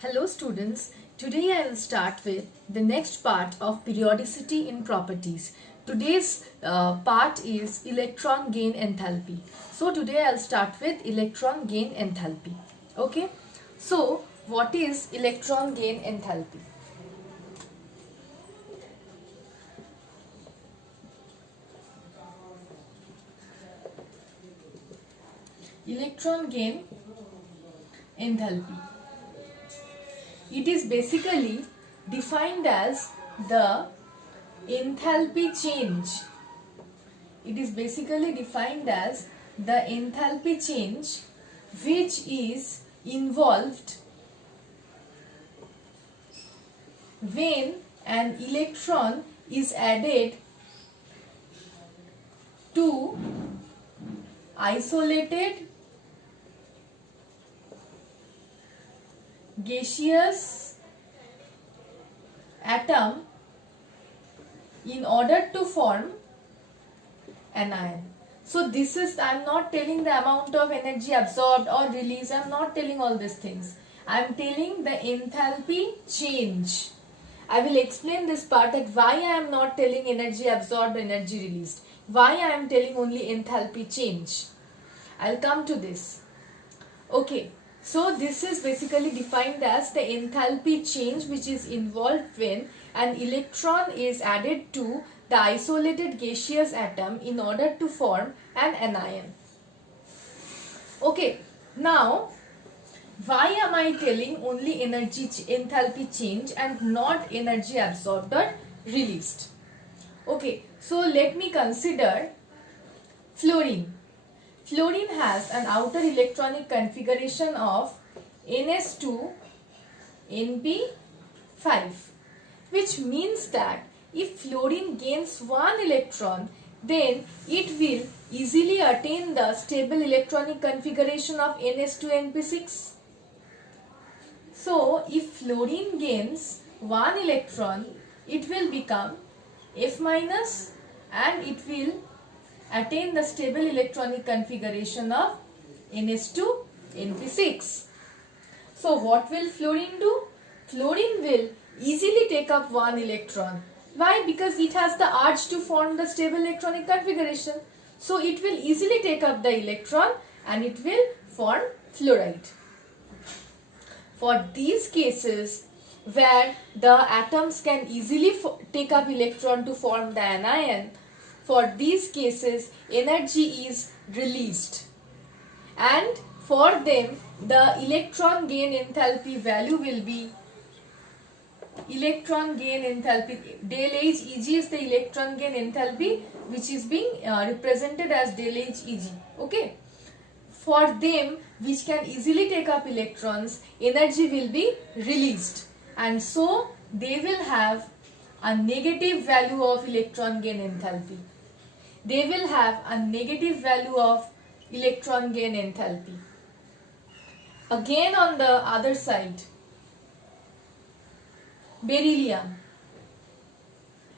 Hello students, today I will start with the next part of periodicity in properties. Today's part is electron gain enthalpy. So today I will start with electron gain enthalpy. Okay, so what is electron gain enthalpy? Electron gain enthalpy. It is basically defined as the enthalpy change. It is basically defined as the enthalpy change which is involved when an electron is added to isolated gaseous atom in order to form an ion. So this is, I am not telling the amount of energy absorbed or released, I am not telling all these things. I am telling the enthalpy change. I will explain this part that why I am not telling energy absorbed, energy released. Why I am telling only enthalpy change. I will come to this. Okay. So this is basically defined as the enthalpy change which is involved when an electron is added to the isolated gaseous atom in order to form an anion. Okay, now why am I telling only enthalpy change and not energy absorbed or released? Okay, so let me consider fluorine. Fluorine has an outer electronic configuration of Ns2 Np5, which means that if fluorine gains one electron, then it will easily attain the stable electronic configuration of Ns2 Np6. So if fluorine gains one electron, it will become F- and it will attain the stable electronic configuration of Ns2 Np6. So what will fluorine do? Fluorine will easily take up one electron. Why? Because it has the urge to form the stable electronic configuration. So it will easily take up the electron and it will form fluoride. For these cases where the atoms can easily take up electron to form the anion, for these cases energy is released, and for them the electron gain enthalpy value will be electron gain enthalpy del H Eg is the electron gain enthalpy which is being represented as del H Eg. Okay, for them which can easily take up electrons, energy will be released, and so they will have a negative value of electron gain enthalpy. They will have a negative value of electron gain enthalpy. Again on the other side, beryllium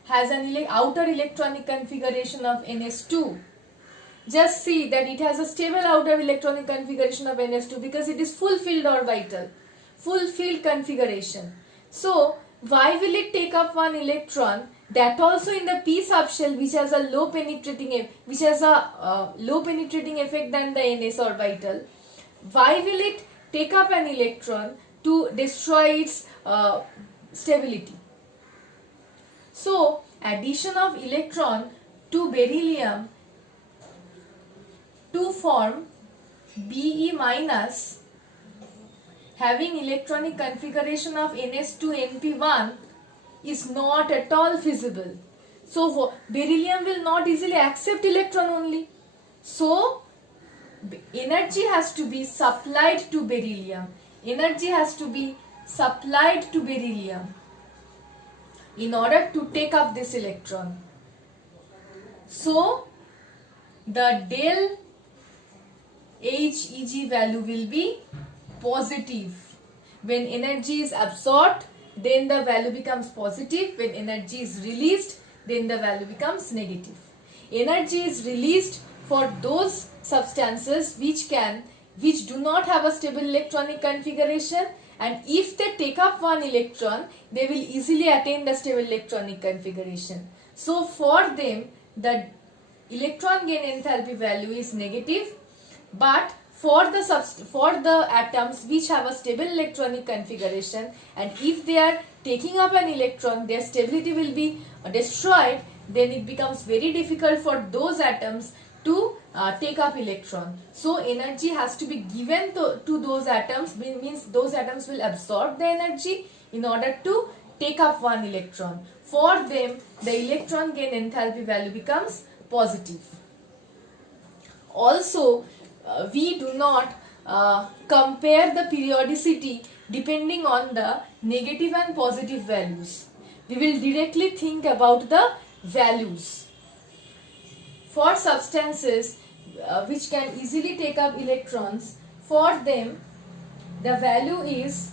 has an outer electronic configuration of Ns2. Just see that it has a stable outer electronic configuration of Ns2 because it is full filled orbital, full filled configuration. So why will it take up one electron, that also in the p subshell which has a low penetrating effect than the Ns orbital? Why will it take up an electron to destroy its stability? So addition of electron to beryllium to form Be minus having electronic configuration of Ns2 Np1 is not at all feasible. So beryllium will not easily accept electron only. So energy has to be supplied to beryllium. Energy has to be supplied to beryllium in order to take up this electron. So the del Heg value will be positive. When energy is absorbed, then the value becomes positive. When energy is released, then the value becomes negative. Energy is released for those substances which do not have a stable electronic configuration, and if they take up one electron, they will easily attain the stable electronic configuration. So for them, the electron gain enthalpy value is negative, but for the atoms which have a stable electronic configuration, and if they are taking up an electron, their stability will be destroyed, then it becomes very difficult for those atoms to take up electron. So energy has to be given to those atoms, means those atoms will absorb the energy in order to take up one electron. For them, the electron gain enthalpy value becomes positive. Also, we do not compare the periodicity depending on the negative and positive values. We will directly think about the values. For substances which can easily take up electrons, for them the value is,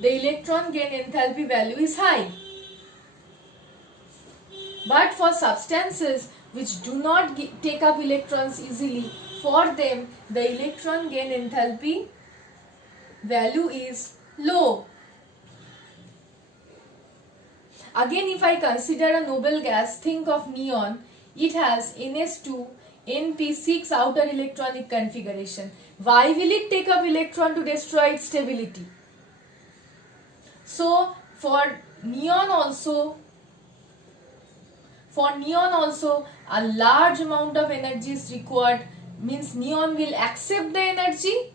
the electron gain enthalpy value is high. But for substances which do not take up electrons easily, for them the electron gain enthalpy value is low. Again, if I consider a noble gas, think of neon. It has NS2, NP6 outer electronic configuration. Why will it take up electron to destroy its stability? So for neon also a large amount of energy is required, means neon will accept the energy.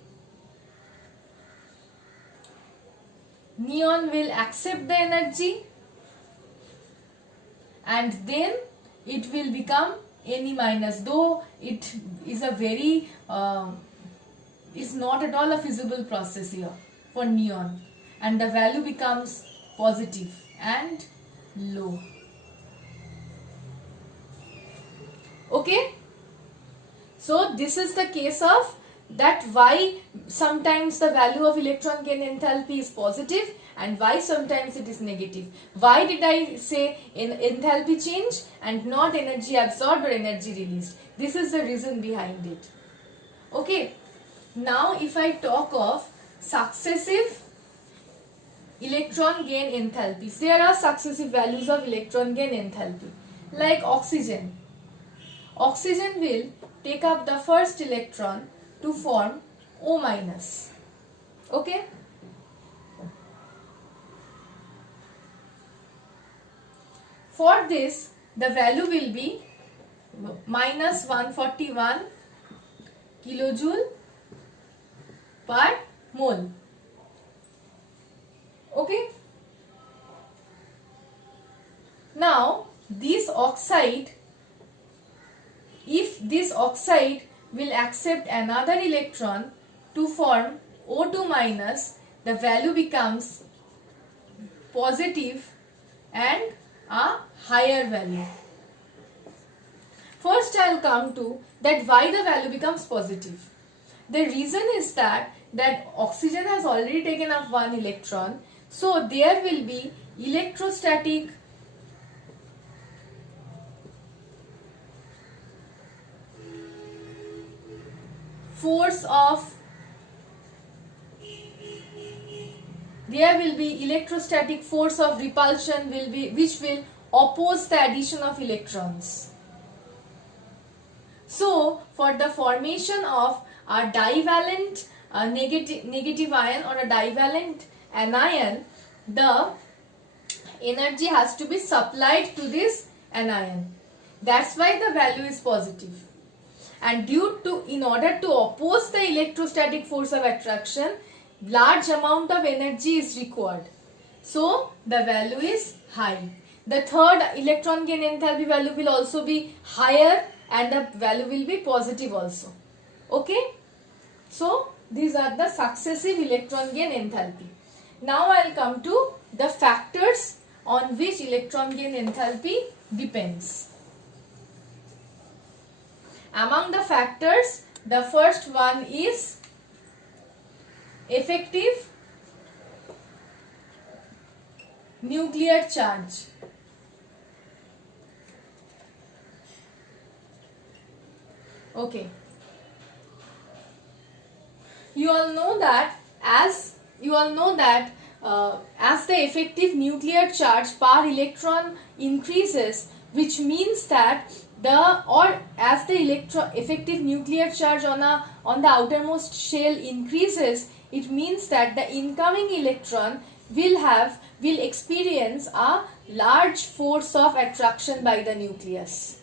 Neon will accept the energy and then it will become Ne minus, though it is a very is not at all a feasible process here for neon, and the value becomes positive and low. Okay, so this is the case of that why sometimes the value of electron gain enthalpy is positive and why sometimes it is negative. Why did I say in enthalpy change and not energy absorbed or energy released? This is the reason behind it. Okay, now if I talk of successive electron gain enthalpies, there are successive values of electron gain enthalpy. Like oxygen. Oxygen will take up the first electron to form O minus. Okay. For this, the value will be minus 141 kilojoule per mole. Okay. Now, this oxide, if this oxide will accept another electron to form O2 minus, the value becomes positive and a higher value. First I will come to that why the value becomes positive. The reason is that oxygen has already taken up one electron, so there will be electrostatic force of, there will be electrostatic force of repulsion which will oppose the addition of electrons. So for the formation of a divalent negative ion or a divalent anion, the energy has to be supplied to this anion. That's why the value is positive. And in order to oppose the electrostatic force of attraction, large amount of energy is required. So the value is high. The third electron gain enthalpy value will also be higher and the value will be positive also. Okay. So these are the successive electron gain enthalpy. Now I will come to the factors on which electron gain enthalpy depends. Among the factors, the first one is effective nuclear charge. Okay. You all know that as you all know that as the effective nuclear charge per electron increases, which means that as the effective nuclear charge on the outermost shell increases, it means that the incoming electron will experience a large force of attraction by the nucleus.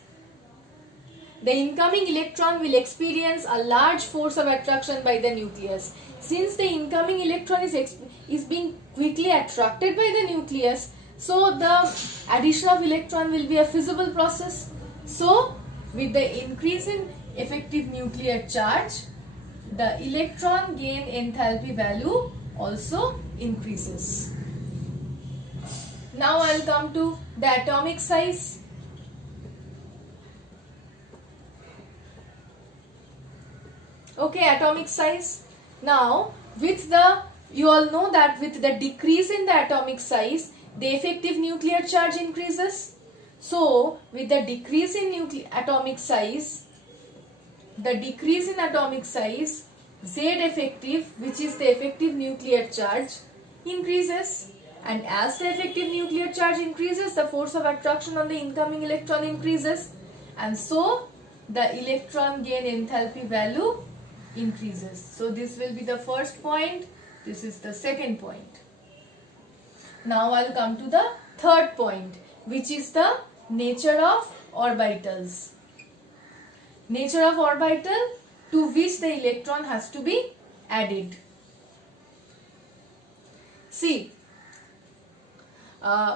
The incoming electron will experience a large force of attraction by the nucleus. Since the incoming electron is being quickly attracted by the nucleus, so the addition of electron will be a feasible process. So, with the increase in effective nuclear charge, the electron gain enthalpy value also increases. Now I will come to the atomic size. Okay, atomic size. Now, you all know that with the decrease in the atomic size, the effective nuclear charge increases. So, with the decrease in atomic size, Z effective, which is the effective nuclear charge, increases. And as the effective nuclear charge increases, the force of attraction on the incoming electron increases. And so, the electron gain enthalpy value increases. So, this will be the first point. This is the second point. Now, I will come to the third point, which is the nature of orbitals. Nature of orbital to which the electron has to be added. See,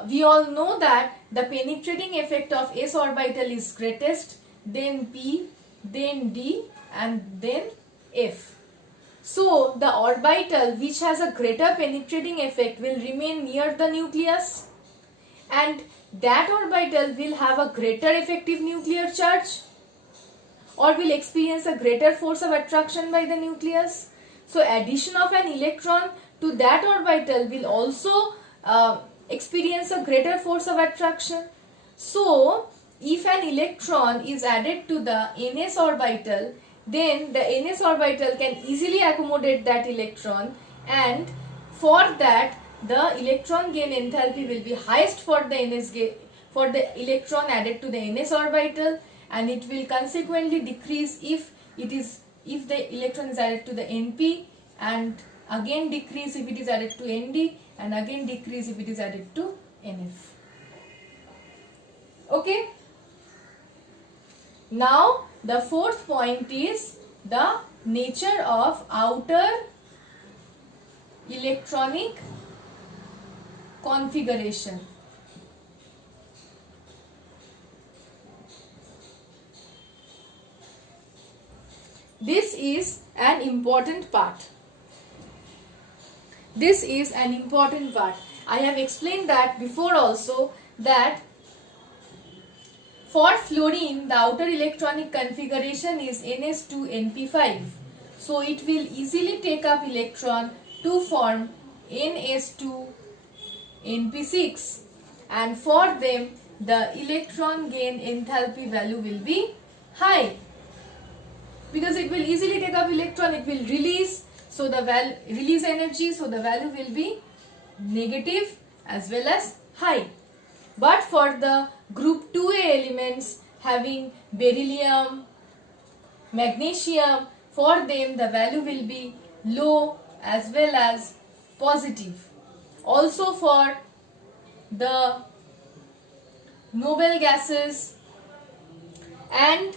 we all know that the penetrating effect of s orbital is greatest, then p, then d, and then f. So, the orbital which has a greater penetrating effect will remain near the nucleus, and that orbital will have a greater effective nuclear charge or will experience a greater force of attraction by the nucleus. So, addition of an electron to that orbital will also experience a greater force of attraction. So, if an electron is added to the ns orbital, then the ns orbital can easily accommodate that electron, and for that the electron gain enthalpy will be highest for the electron added to the ns orbital, and it will consequently decrease if the electron is added to the np, and again decrease if it is added to nd, and again decrease if it is added to nf. Okay. Now, the fourth point is the nature of outer electronic configuration. This is an important part. I have explained that before also, that for fluorine, the outer electronic configuration is ns2np5. So, it will easily take up electron to form ns2np6, and for them the electron gain enthalpy value will be high. Because it will easily take up electron, it will release, so the release energy, so the value will be negative as well as high. But for the group 2A elements having beryllium, magnesium, for them the value will be low as well as positive. Also for the noble gases and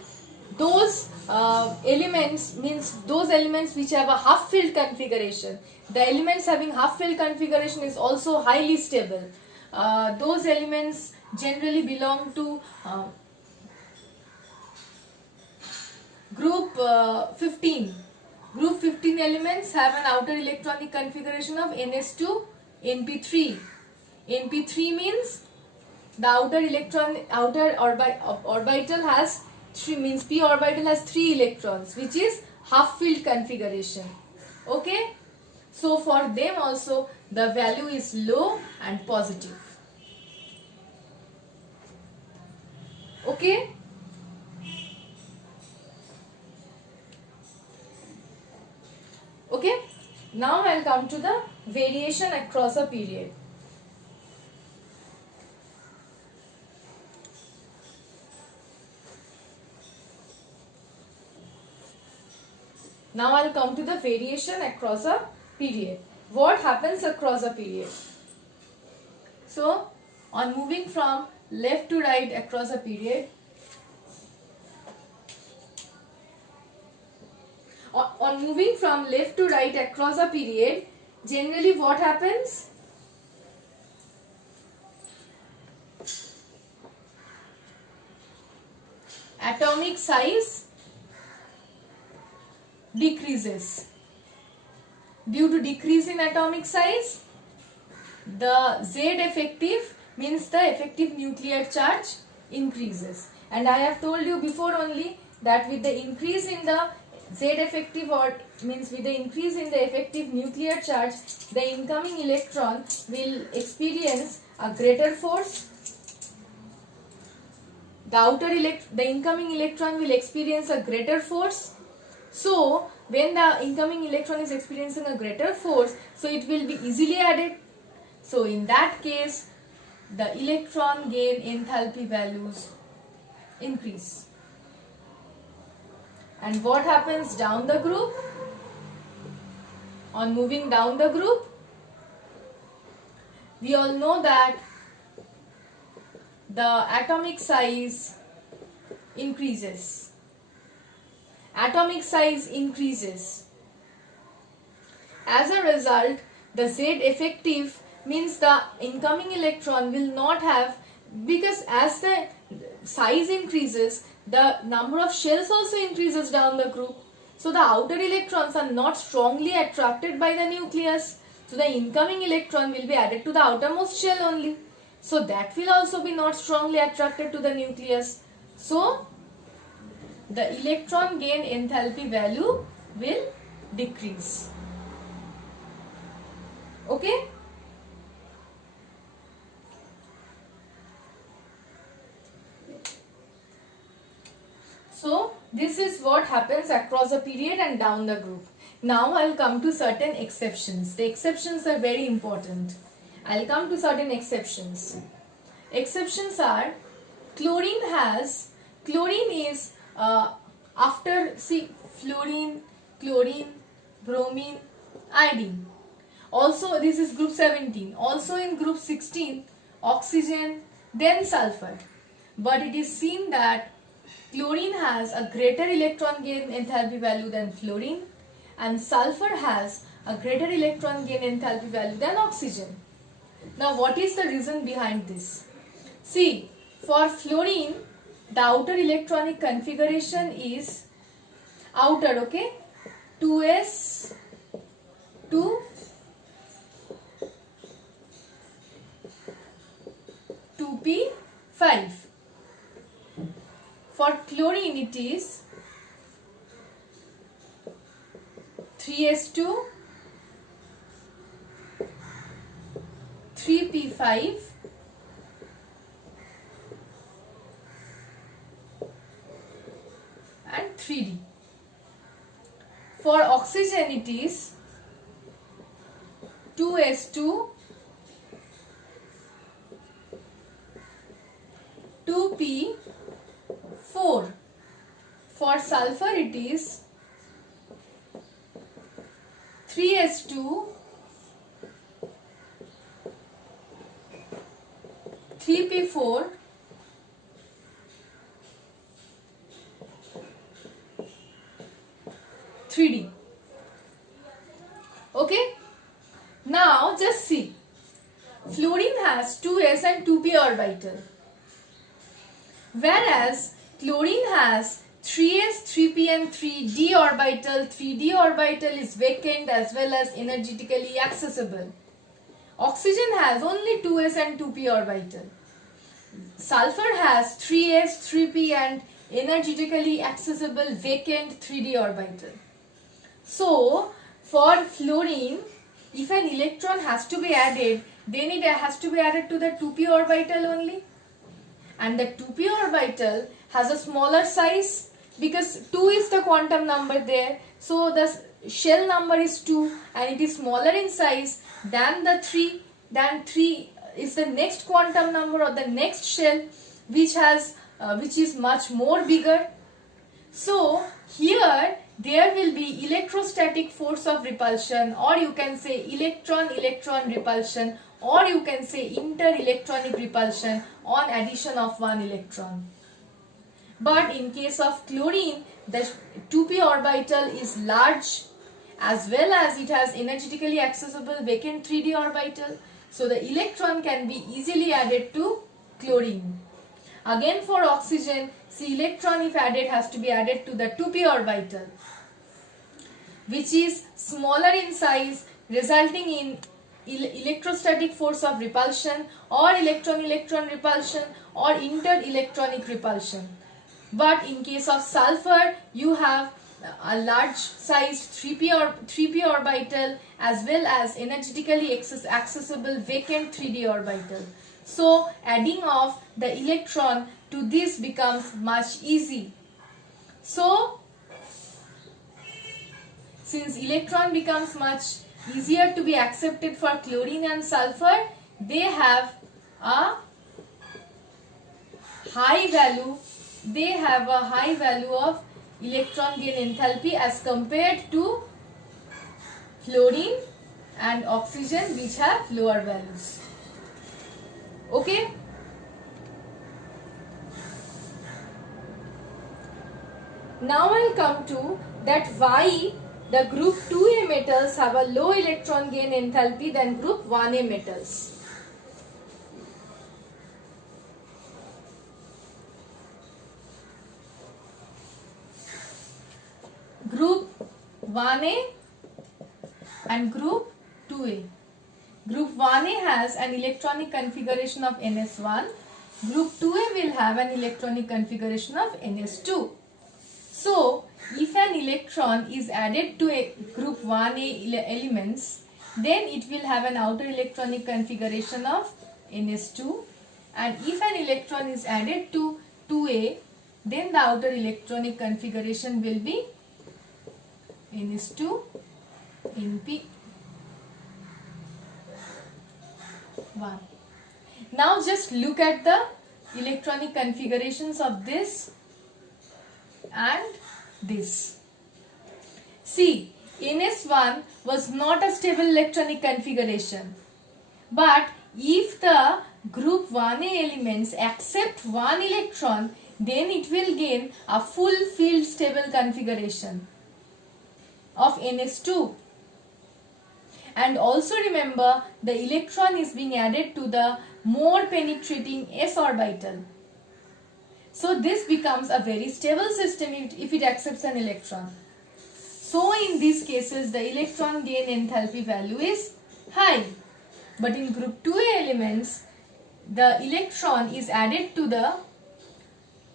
those elements, means those elements which have a half filled configuration. The elements having half filled configuration is also highly stable. Those elements generally belong to group 15. Group 15 elements have an outer electronic configuration of ns2 np3. np3 means the outer orbital has 3, means p orbital has 3 electrons, which is half filled configuration. Okay, so for them also the value is low and positive. Okay. Okay. Now I'll come to the variation across a period. Now I'll come to the variation across a period. What happens across a period? So, on moving from left to right across a period, on moving from left to right across a period, generally what happens? Atomic size decreases. Due to decrease in atomic size, the Z effective means the effective nuclear charge increases. And I have told you before only that with the increase in the Z effective, or means with the increase in the effective nuclear charge, the incoming electron will experience a greater force. The incoming electron will experience a greater force. So when the incoming electron is experiencing a greater force, so it will be easily added. So in that case, the electron gain enthalpy values increase. And what happens down the group? On moving down the group, we all know that the atomic size increases. Atomic size increases. As a result, the Z effective means the incoming electron will not have, because as the size increases, the number of shells also increases down the group. So the outer electrons are not strongly attracted by the nucleus. So the incoming electron will be added to the outermost shell only. So that will also be not strongly attracted to the nucleus. So the electron gain enthalpy value will decrease. Okay? So this is what happens across a period and down the group. Now I'll come to certain exceptions. The exceptions are very important. I'll come to certain exceptions. Exceptions are, chlorine is after, see, fluorine, chlorine, bromine, iodine. Also this is group 17. Also in group 16, oxygen, then sulfur. But it is seen that chlorine has a greater electron gain enthalpy value than fluorine, and sulfur has a greater electron gain enthalpy value than oxygen. Now what is the reason behind this? See, for fluorine, the outer electronic configuration is outer, okay, 2s 2 2p 5. For chlorine it is 3s2 3p5 and 3d. For oxygen it is 2s2 2p4. For sulfur it is 3s2 3p4 3d. Okay, now just see, fluorine has 2s and 2p orbital, whereas chlorine has 3s, 3p and 3d orbital. 3d orbital is vacant as well as energetically accessible. Oxygen has only 2s and 2p orbital. Sulfur has 3s, 3p and energetically accessible vacant 3d orbital. So for fluorine, if an electron has to be added, then it has to be added to the 2p orbital only. And the 2p orbital has a smaller size because 2 is the quantum number there. So the shell number is 2 and it is smaller in size than the 3, then 3 is the next quantum number or the next shell which is much more bigger. So here there will be electrostatic force of repulsion, or you can say electron-electron repulsion, or you can say inter-electronic repulsion on addition of one electron. But in case of chlorine, the 2p orbital is large as well as it has energetically accessible vacant 3d orbital. So the electron can be easily added to chlorine. Again for oxygen, see, electron if added has to be added to the 2p orbital, which is smaller in size, resulting in electrostatic force of repulsion or electron-electron repulsion or inter-electronic repulsion. But in case of sulfur, you have a large size 3p orbital as well as energetically accessible vacant 3d orbital. So adding of the electron to this becomes much easy. So since electron becomes much easier to be accepted for chlorine and sulfur, they have a high value of electron gain enthalpy as compared to fluorine and oxygen, which have lower values. Okay. Now I'll come to that why the group 2a metals have a low electron gain enthalpy than group 1a metals. Group 1a and group 2a. Group 1a has an electronic configuration of ns1. Group 2a will have an electronic configuration of ns2. So, if an electron is added to a group 1a elements, then it will have an outer electronic configuration of ns2, and if an electron is added to 2a, then the outer electronic configuration will be ns2 np1. Now just look at the electronic configurations of this and this. See, ns1 was not a stable electronic configuration, but if the group 1a elements accept one electron, then it will gain a full field stable configuration of ns2. And also remember, the electron is being added to the more penetrating s orbital. So this becomes a very stable system if it accepts an electron. So in these cases, the electron gain enthalpy value is high. But in group 2a elements, the electron is added to the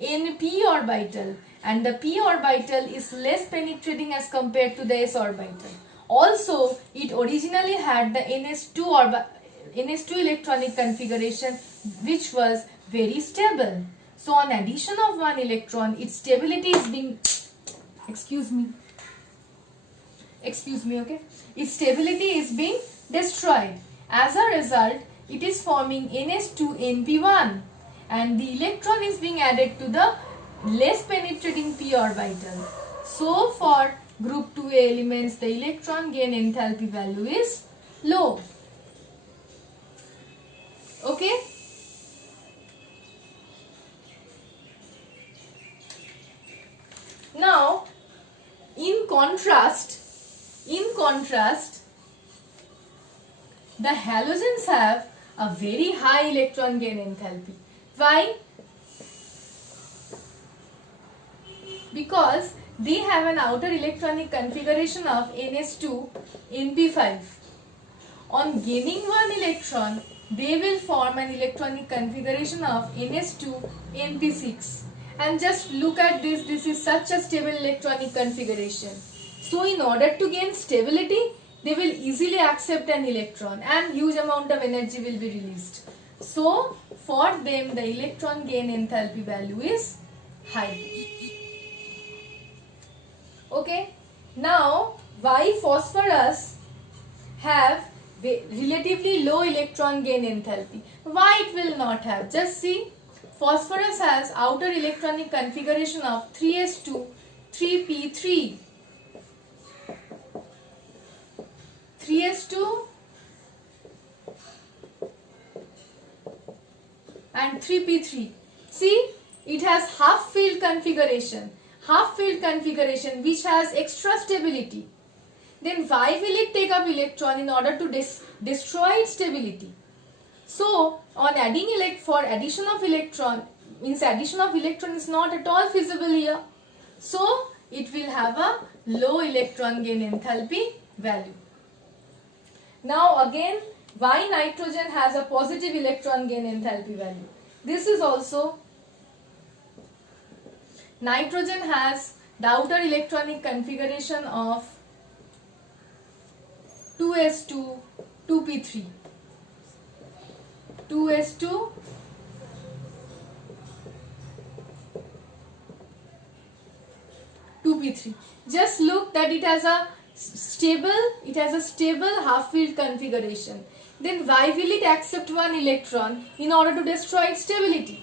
np orbital, and the p orbital is less penetrating as compared to the s orbital. Also, it originally had the ns2 electronic configuration, which was very stable. So on addition of one electron, its stability is being, its stability is being destroyed. As a result, it is forming ns2np1, and the electron is being added to the less penetrating p orbital. So for group 2a elements, the electron gain enthalpy value is low. Okay. Now, in contrast, the halogens have a very high electron gain enthalpy. Why? Because they have an outer electronic configuration of ns2 np5. On gaining one electron, they will form an electronic configuration of ns2 np6. And just look at this, this is such a stable electronic configuration. So in order to gain stability, they will easily accept an electron and huge amount of energy will be released. So for them, the electron gain enthalpy value is high. Okay, now why phosphorus have relatively low electron gain enthalpy? Why it will not have? Just see, phosphorus has outer electronic configuration of 3s2, 3p3, 3s2 and 3p3. See, it has half field configuration which has extra stability. Then why will it take up electron in order to destroy its stability? So on for addition of electron, means addition of electron is not at all feasible here. So it will have a low electron gain enthalpy value. Now again, why nitrogen has a positive electron gain enthalpy value? This is also, nitrogen has the outer electronic configuration of 2s2, 2p3, 2s2, 2p3. Just look that it has a stable half field configuration. Then why will it accept one electron in order to destroy its stability?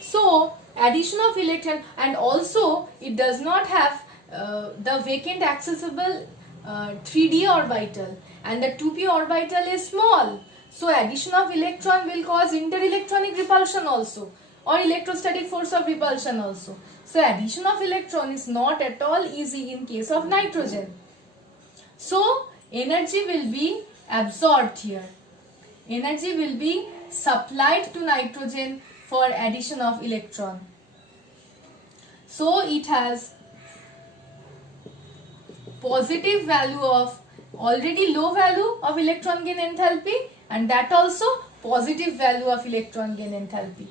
So addition of electron, and also it does not have the vacant accessible 3d orbital, and the 2p orbital is small. So addition of electron will cause interelectronic repulsion also, or electrostatic force of repulsion also. So addition of electron is not at all easy in case of nitrogen. So energy will be absorbed here. Energy will be supplied to nitrogen for addition of electron. So it has positive value of, already low value of electron gain enthalpy, and that also positive value of electron gain enthalpy.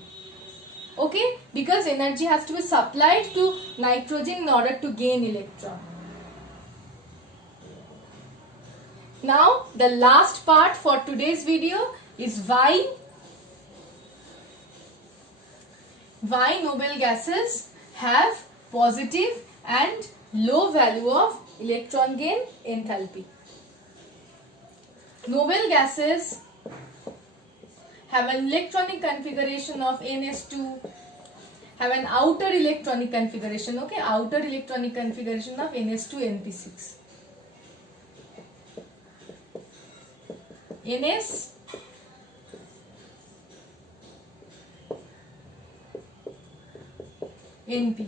Okay, because energy has to be supplied to nitrogen in order to gain electron. Now the last part for today's video is why noble gases have positive and low value of electron gain enthalpy. Noble gases have an electronic configuration of ns2, have an outer electronic configuration, okay, outer electronic configuration of ns2 np6. Ns Np.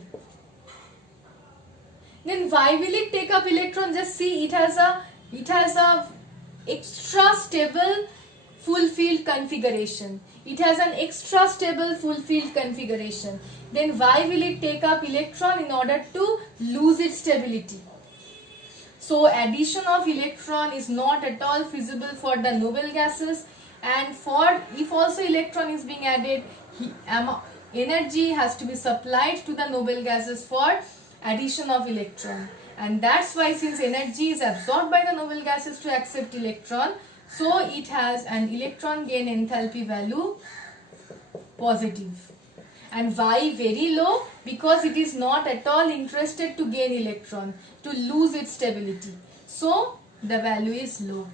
Then why will it take up electron? Just see, it has a extra stable full field configuration. It has an extra stable full field configuration. Then why will it take up electron? In order to lose its stability. So addition of electron is not at all feasible for the noble gases, and if also electron is being added, energy has to be supplied to the noble gases for addition of electron, and that's why, since energy is absorbed by the noble gases to accept electron, so it has an electron gain enthalpy value positive. And why very low? Because it is not at all interested to gain electron, to lose its stability. So the value is low.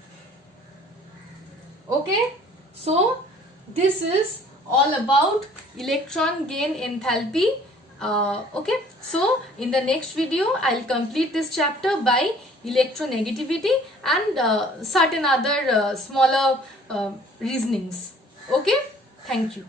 Okay, so this is all about electron gain enthalpy. Okay, so in the next video I'll complete this chapter by electronegativity and certain other smaller reasonings. Okay, thank you.